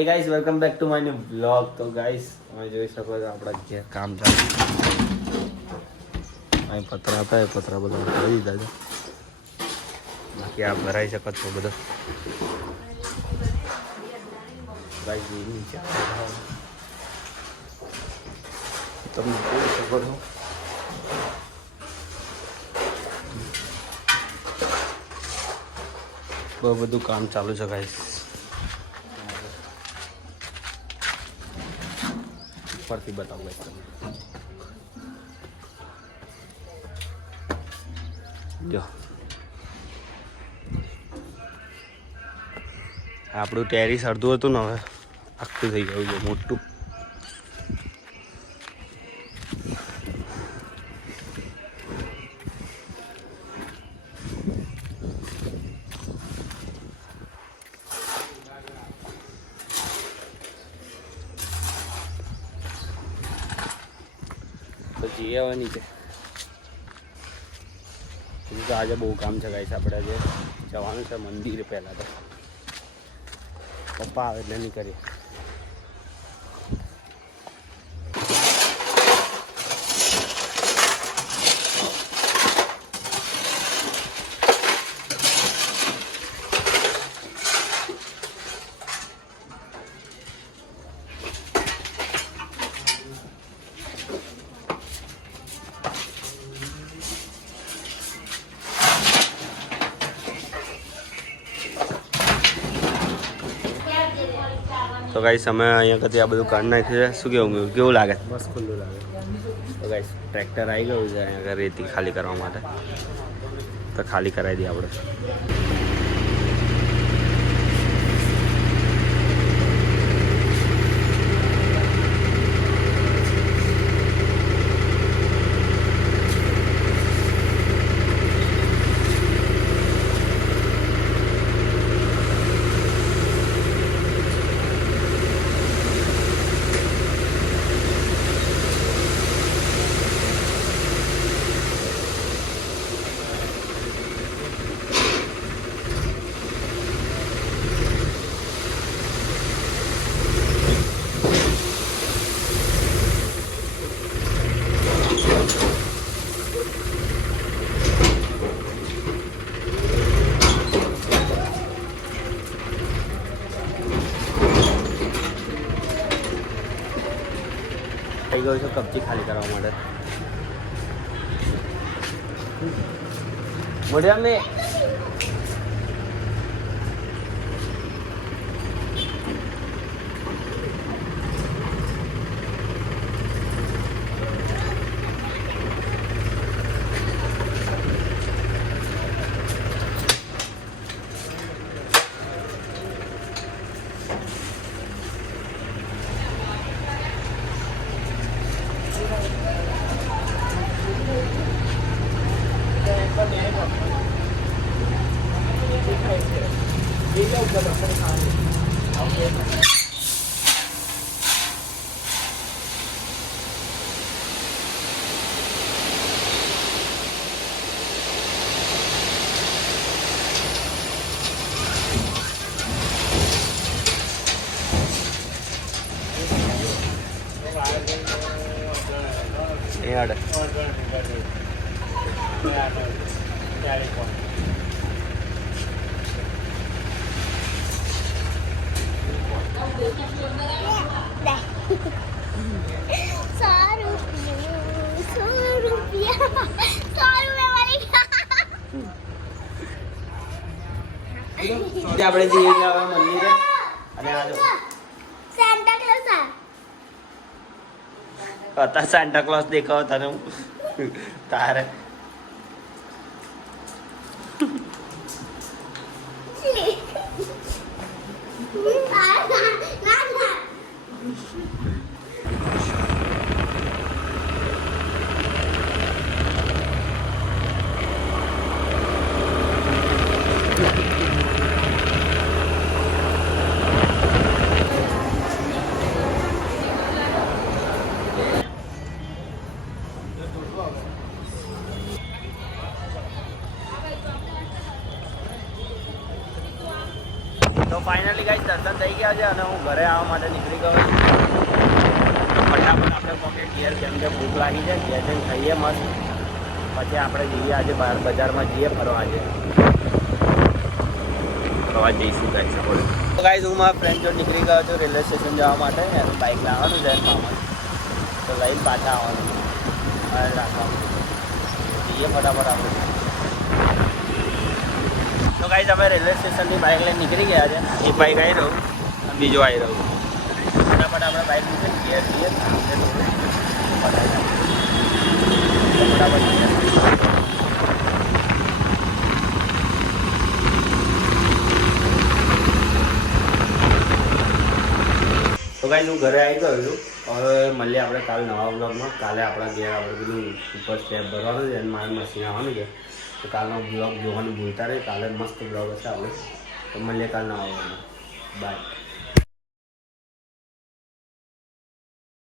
હે guys welcome back to my new blog. તો guys તમે જોઈ શકો છો આપણા ઘેર કામ ચાલુ. અહીં પતરા હતા એ પતરા બધા કરી દીધા છે. બાકી આ ભરાઈ શકો છો બધો. ગાઈસ નીચે તમે જોઈ શકો છો. બહુ બધું કામ ચાલુ છે ગાઈસ. ઉપરથી બતાવું ગાઈસ તમને. જો આપણું ટેરિસ અડધું હતું ને હવે આખું થઈ ગયું છે મોટું. તો જઈએ હવે નીચે. તો આજે બહુ કામ છે ગાઈસ. આપણે આજે જવાનું છે મંદિરે. પહેલાં તો પપ્પા આવે એટલે નહીં કરીએ. તો ગાઈસ અમે અહીંયા કદી આ બધું કાઢ નાખ્યું છે. શું કેવું મેં કેવું લાગે? બસ ખુલ્લું લાગે. તો ગાઈસ ટ્રેક્ટર આવી ગયું છે અહીંયા રેતી ખાલી કરવા માટે. તો ખાલી કરાવી દઈએ આપણે. થઈ ગયું છે કપચી ખાલી કરવા માટે. મળ્યા મેં યાર આપણે જઈએ હવે મંદિરે. અને આ સેન્ટા ક્લોઝ હતા સાન્ટા ક્લોઝ દેખાવ તને હું તારે દર્શન થઈ ગયા છે અને હું ઘરે આવવા માટે નીકળી ગયો છું. ફટાફટ આપણે પોકેટ ઘેર કેમ કે ભૂખ લાગી છે ઘેર જઈને ખાઈએ મસ્ત. પછી આપણે જઈએ આજે બહાર બજારમાં જઈએ ફરવા જઈશું ગાઈસ. તો ગાઈસ હું મારા ફ્રેન્ડ જોડે નીકળી ગયો છું રેલવે સ્ટેશન જવા માટે. એનું બાઇક લાવવાનું છે મામા, તો લઈને પાછા આવવાનું રાખવાનું. જઈએ ફટાફટ આપણે. તો ગાઈસ અમે રેલવે સ્ટેશનની બાઇક લઈને નીકળી ગયા છે. એક બાઇક આવી રહ્યું અને બીજો આવી રહ્યું. ફટાફટ આપણે બાઇક નીકળી ઘેર જઈએ ફટાફટ જઈએ. તો ગાઈસ હું ઘરે આવી ગયો છું. હવે મળીએ આપણે કાલે નવા બ્લોગમાં. કાલે આપણા ઘેર આપણે બધું ઉપર સ્ટેપ ભરવાનું છે અને મારે મશીન આવવાનું છે. તો કાલનો બ્લોગ જોવાનું ભૂલતા રહે. કાલે મસ્ત બ્લોગ હશે આપણે. તો મળીએ કાલે નવા બ્લોગમાં. બાય.